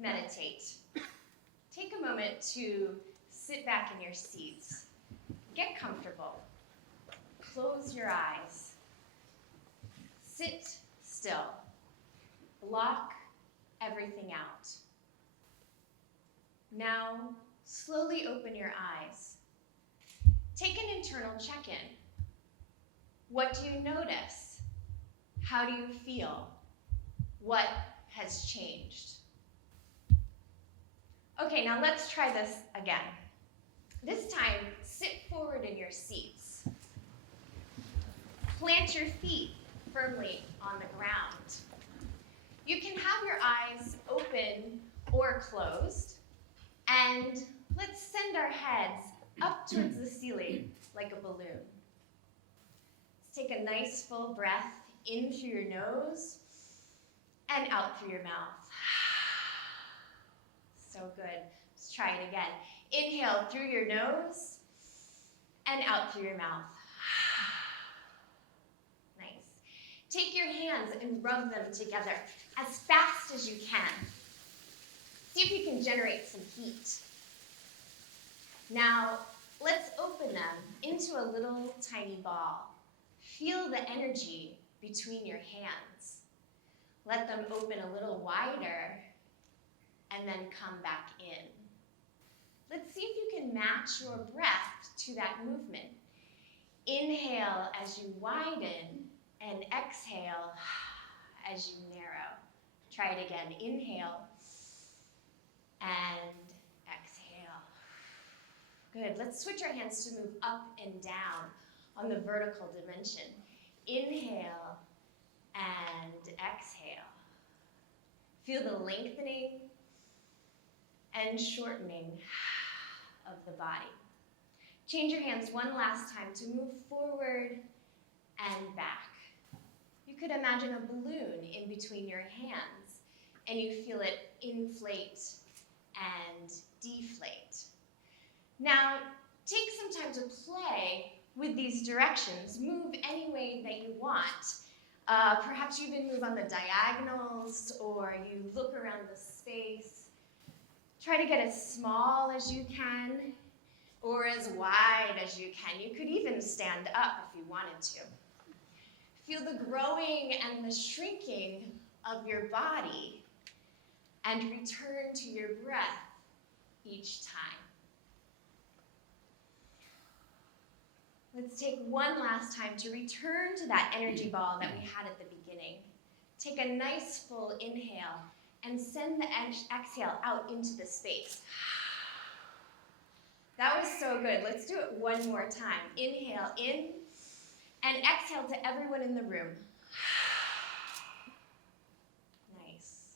meditate. Take a moment to sit back in your seats. Get comfortable. Close your eyes. Sit still. Block everything out. Now, slowly open your eyes. Take an internal check-in. What do you notice? How do you feel? What has changed? Okay, now let's try this again. This time, sit forward in your seats. Plant your feet firmly on the ground. You can have your eyes open or closed, and let's send our heads up towards the ceiling like a balloon. Let's take a nice full breath in through your nose and out through your mouth. So good. Let's try it again. Inhale through your nose and out through your mouth. Nice. Take your hands and rub them together as fast as you can. See if you can generate some heat. Now, let's open them into a little tiny ball. Feel the energy between your hands. Let them open a little wider and then come back in. Let's see if you can match your breath to that movement. Inhale as you widen and exhale as you narrow. Try it again. Inhale and exhale. Good. Let's switch our hands to move up and down on the vertical dimension. Inhale and exhale. Feel the lengthening and shortening of the body. Change your hands one last time to move forward and back. You could imagine a balloon in between your hands, and you feel it inflate and deflate. Now, take some time to play with these directions. Move any way that you want. Perhaps you even move on the diagonals, or you look around the space. Try to get as small as you can, or as wide as you can. You could even stand up if you wanted to. Feel the growing and the shrinking of your body, and return to your breath each time. Let's take one last time to return to that energy ball that we had at the beginning. Take a nice full inhale and send the exhale out into the space. That was so good. Let's do it one more time. Inhale in and exhale to everyone in the room. Nice.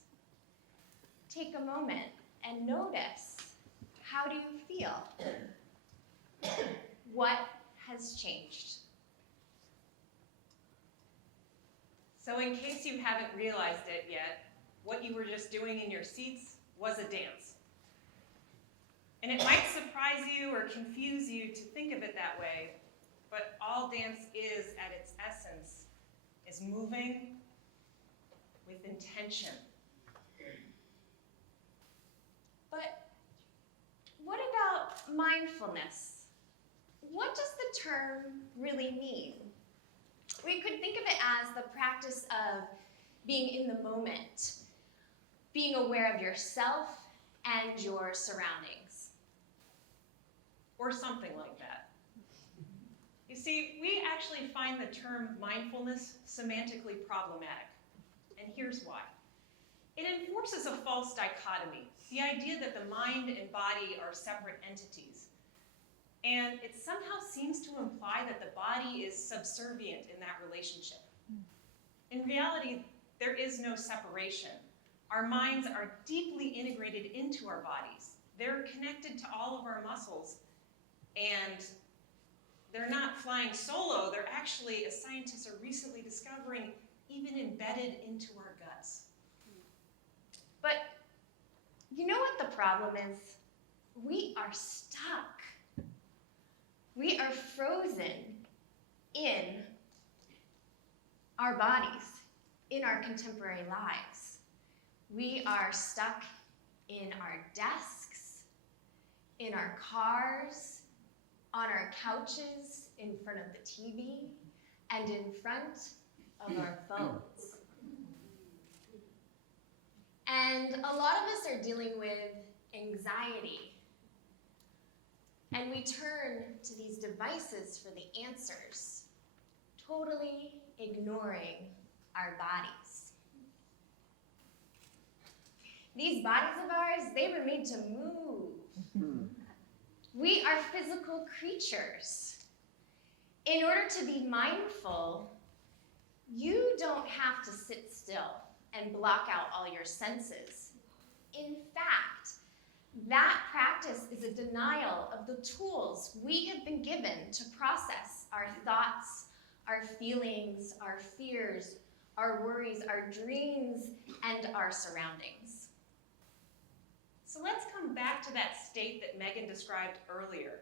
Take a moment and notice, how do you feel? What has changed? So in case you haven't realized it yet, what you were just doing in your seats was a dance. And it might surprise you or confuse you to think of it that way, but all dance is, at its essence, is moving with intention. But what about mindfulness? What does the term really mean? We could think of it as the practice of being in the moment, being aware of yourself and your surroundings. Or something like that. You see, we actually find the term mindfulness semantically problematic. And here's why. It enforces a false dichotomy, the idea that the mind and body are separate entities. And it somehow seems to imply that the body is subservient in that relationship. In reality, there is no separation. Our minds are deeply integrated into our bodies. They're connected to all of our muscles, and they're not flying solo. They're actually, as scientists are recently discovering, even embedded into our guts. But you know what the problem is? We are stuck. We are frozen in our bodies, in our contemporary lives. We are stuck in our desks, in our cars, on our couches, in front of the TV, and in front of our phones. And a lot of us are dealing with anxiety. And we turn to these devices for the answers, totally ignoring our bodies. These bodies of ours, they were made to move. We are physical creatures. In order to be mindful, you don't have to sit still and block out all your senses. In fact, that practice is a denial of the tools we have been given to process our thoughts, our feelings, our fears, our worries, our dreams, and our surroundings. So let's come back to that state that Meghan described earlier,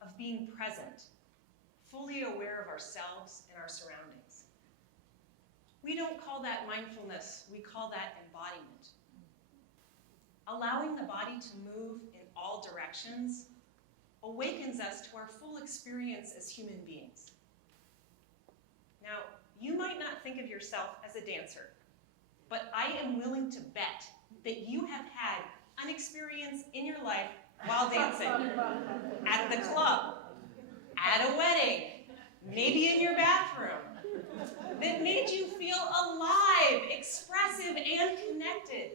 of being present, fully aware of ourselves and our surroundings. We don't call that mindfulness, we call that embodiment. Allowing the body to move in all directions awakens us to our full experience as human beings. Now, you might not think of yourself as a dancer, but I am willing to bet that you have had an experience in your life while dancing, at the club, at a wedding, maybe in your bathroom, that made you feel alive, expressive, and connected.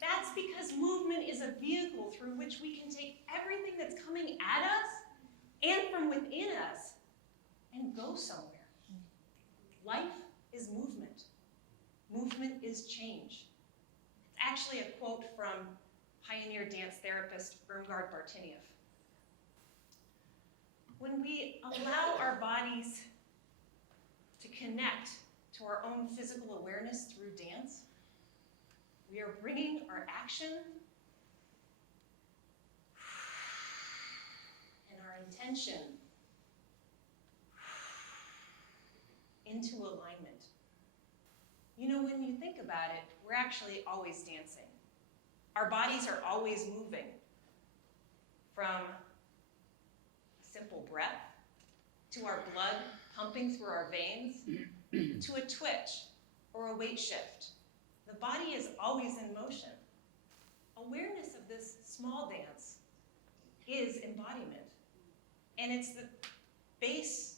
That's because movement is a vehicle through which we can take everything that's coming at us and from within us and go somewhere. Life is movement. Movement is change. It's actually a quote from pioneer dance therapist Irmgard Bartinieff. When we allow our bodies to connect to our own physical awareness through dance, we are bringing our action and our intention into alignment. You know, when you think about it, we're actually always dancing. Our bodies are always moving, from a simple breath to our blood pumping through our veins to a twitch or a weight shift. The body is always in motion. Awareness of this small dance is embodiment, and it's the base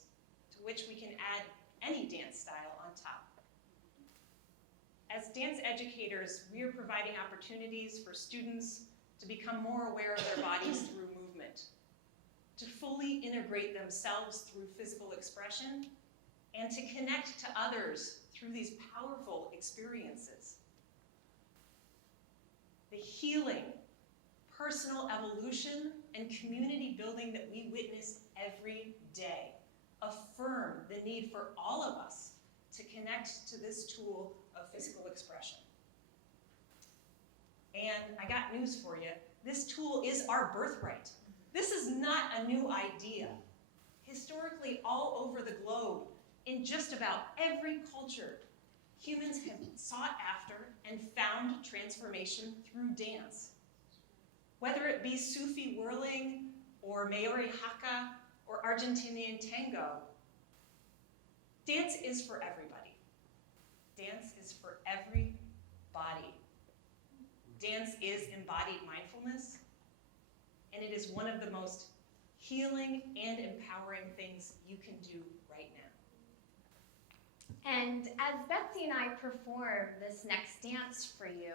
to which we can add any dance style on top. As dance educators, we are providing opportunities for students to become more aware of their bodies through movement, to fully integrate themselves through physical expression, and to connect to others through these powerful experiences. The healing, personal evolution, and community building that we witness every day affirm the need for all of us to connect to this tool of physical expression. And I got news for you. This tool is our birthright. This is not a new idea. Historically, all over the globe, in just about every culture, humans have sought after and found transformation through dance. Whether it be Sufi whirling, or Maori haka, or Argentinian tango, dance is for everybody. Dance is for every body. Dance is embodied mindfulness, and it is one of the most healing and empowering things you can do right now. And as Betsy and I perform this next dance for you,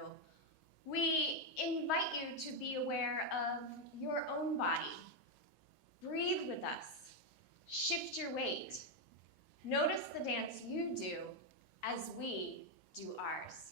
we invite you to be aware of your own body. Breathe with us. Shift your weight. Notice the dance you do as we do ours.